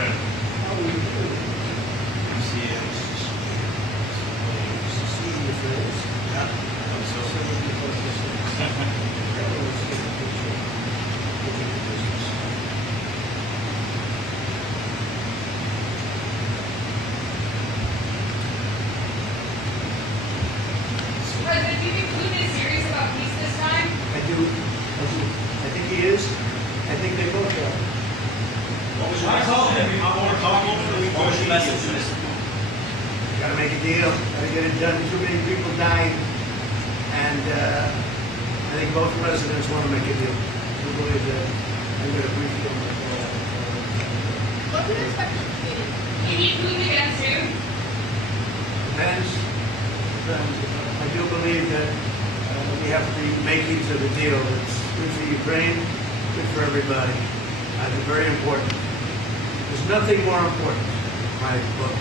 friend. How are you doing? See you. Seeing your friends. Yeah. I'm so So many people are listening. Everyone's taking a picture. Looking at business. President, do you include a series about peace this time? I do. I think he is. I think they both are. I told him I want to talk over the message. Gotta make a deal. Gotta get it done. Too many people dying. And I think both presidents want to make a deal. We believe that. I'm gonna brief you on that. What do you expect to be? You need Putin again soon? Depends. I do believe that we have the makings of a deal that's good for Ukraine, good for everybody. It's very important. There's nothing more important in my book.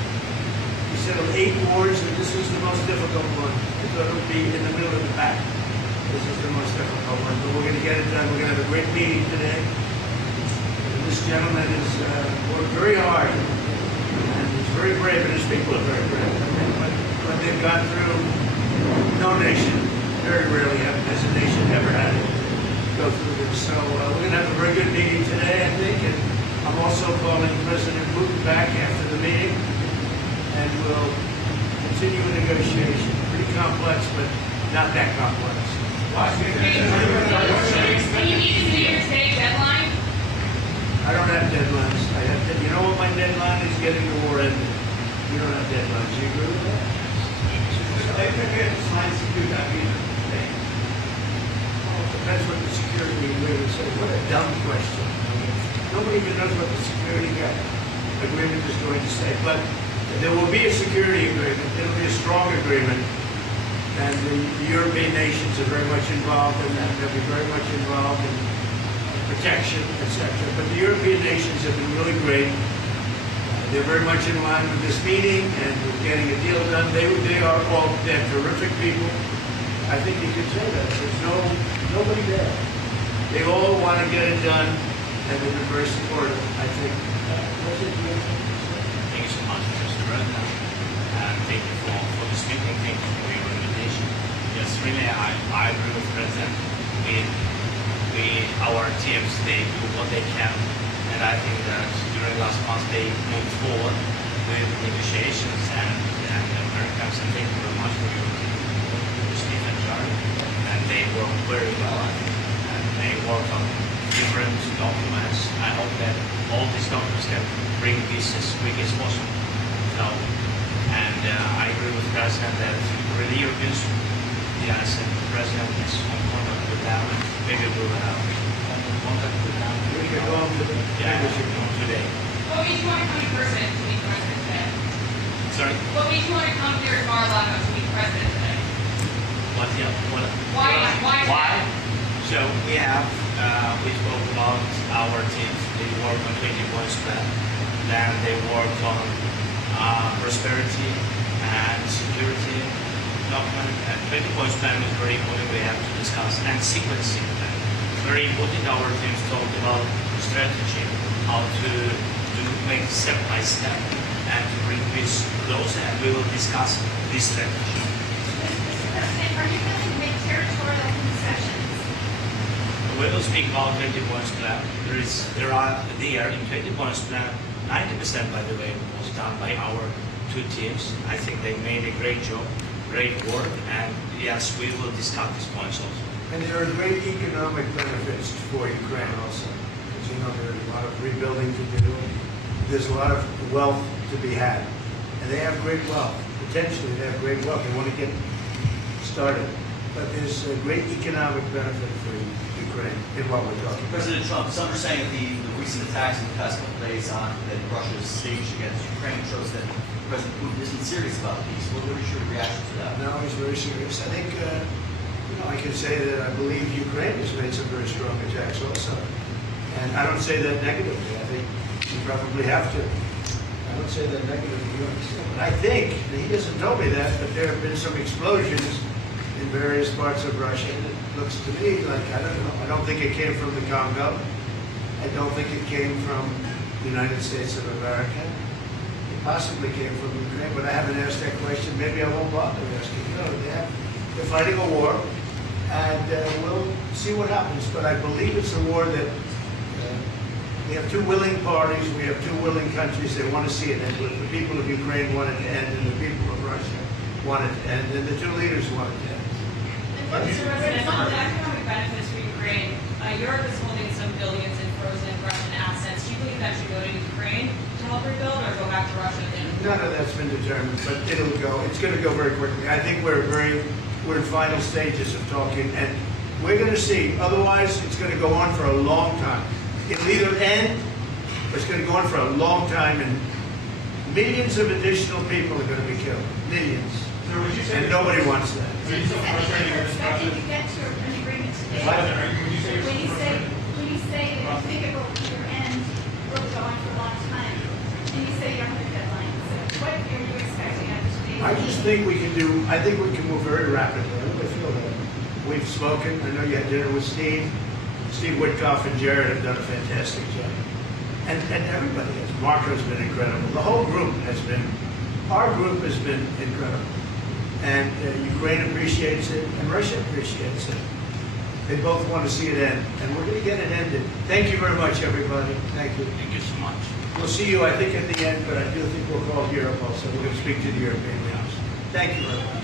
We settled 8 wars, and this is the most difficult one. I thought it would be in the middle of the pack. This is the most difficult one, but we're going to get it done. We're going to have a great meeting today. And this gentleman has worked very hard, and he's very brave, and his people are very brave. When they've gone through, no nation, very rarely has a nation ever had it go through this. So we're going to have a very good meeting today, I think, and I'm also calling President Putin back after the meeting, and we'll continue a negotiation. Pretty complex, but not that complex. Can you meet his New Year's Day deadline? I don't have deadlines. You know what my deadline is? Getting the war ended. You don't have deadlines. You agree with that? Depends what the security agreement says. What a dumb question. Nobody even knows what the security agreement is going to say. But there will be a security agreement. It'll be a strong agreement. And the European nations are very much involved in that. They'll be very much involved in protection, etc. But the European nations have been really great. They're very much in line with this meeting and with getting a deal done. They're terrific people. I think you could say that. There's nobody there. They all want to get it done, and they've been very supportive, I think. Thank you so much, Mr. President. And thank you for this meeting. Thank you for your invitation. Yes, really, I agree with the President. Our teams, they do what they can. And I think that during last month they moved forward with negotiations and the Americans, and thank you very much for your Steve and Charlie. And they work very well, I think. And they work on different documents. I hope that all these documents can bring this as quick as possible. So, and I agree with the President that really Europeans, yes, and the President is on contact with them. Maybe we'll have contact with them. We can go on to the Today. What made you want to come in person to meet the President today? Sorry? What made you want to come here to Mar-a-Lago to meet the President today? What? Yeah. What? Why? So we spoke about our teams. They work on 20 points plan. Then they work on prosperity and security document. And 20 points plan is very important. We have to discuss and sequencing plan. Very important. Our teams talked about strategy, how to make step by step and to bring this closer, and we will discuss this strategy. Mr. President, are you willing to make territorial concessions? We will speak about 20 points plan. There in 20 points plan, 90% by the way was done by our 2 teams. I think they made a great job, great work, and yes, we will discuss these points also. And there are great economic benefits for Ukraine also. As you know, there's a lot of rebuilding to do. There's a lot of wealth to be had. And they have great wealth. Potentially, they have great wealth. They want to get started. But there's a great economic benefit for Ukraine in what we're talking about. President Trump, some are saying that the recent attacks in the past couple days on that Russia's staged against Ukraine shows that President Putin isn't serious about peace. What is your reaction to that? No, he's very serious. I think, I can say that I believe Ukraine has made some very strong attacks also. And I don't say that negatively. I think you probably have to. I don't say that negatively. You understand? But I think, and he hasn't told me that, but there have been some explosions in various parts of Russia. And it looks to me like, I don't know, I don't think it came from the Congo. I don't think it came from the United States of America. It possibly came from Ukraine, but I haven't asked that question. Maybe I won't bother asking. They're fighting a war, and we'll see what happens. But I believe it's a war that we have two willing parties, we have two willing countries. They want to see it end. The people of Ukraine want it to end, and the people of Russia want it to end, and the two leaders want it to end. And what's the President, on the result? economic benefits for Ukraine, Europe is holding some billions in frozen Russian assets. Do you believe that should go to Ukraine to help rebuild or go back to Russia? None of that's been determined, but it'll go. It's going to go very quickly. I think we're in final stages of talking, and we're going to see. Otherwise, it's going to go on for a long time. It'll either end, or it's going to go on for a long time, and millions of additional people are going to be killed. Millions. So would you say And nobody wants that. Are you so frustrated with this Expecting process? to get to an agreement today. Would you say When you you're say, frustrated? when you say that you think it will either end or go on for a long time, and you say you don't have a deadline, so what are you expecting out of today? I just think we can do. I think we can move very rapidly. I really feel that. We've spoken. I know you had dinner with Steve. Steve Witkoff and Jared have done a fantastic job. And everybody has. Marco's been incredible. The whole group has been, our group has been incredible. And Ukraine appreciates it, and Russia appreciates it. They both want to see it end, and we're going to get it ended. Thank you very much, everybody. Thank you. Thank you so much. We'll see you, I think, at the end, but I do think we'll call Europe also. We're going to speak to the European leaders. Thank you very much.